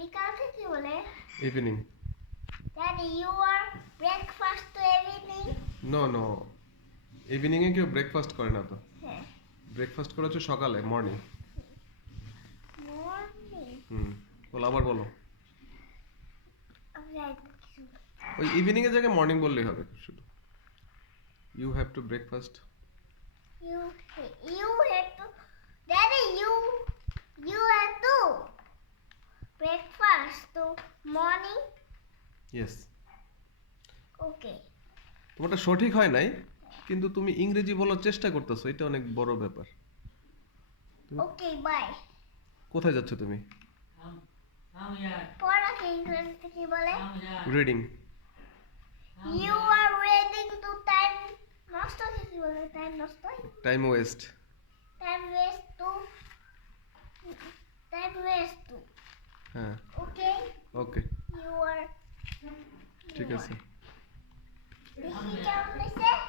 বিকালকে কি বলে? Evening. Daddy, you are breakfast to evening? No no, evening এ কেউ ব্রেকফাস্ট করে না তো। হ্যাঁ। ব্রেকফাস্ট করে হচ্ছে সকালে, মর্নিং। Morning. বলো, আবার বলো। Right. ওই ইভিনিং এর জায়গায় মর্নিং বললেই হবে শুধু। You have to breakfast. You have to. Daddy, you have to breakfast to morning. Yes. Okay. তোমারটা সঠিক হয় নাই, কিন্তু তুমি ইংরেজি বলার চেষ্টা করতেছো, এটা অনেক বড় ব্যাপার। Okay, bye. কোথায় যাচ্ছ তুমি? পড়াকে ইংরেজিতে কি বলে? Reading. You are reading to time নষ্ট কি বলে? Time নষ্ট? Time waste. Time waste to. Time waste to. হ্যাঁ, Okay. Okay, You are. ঠিক আছে। দেখি কেমন হয়েছে?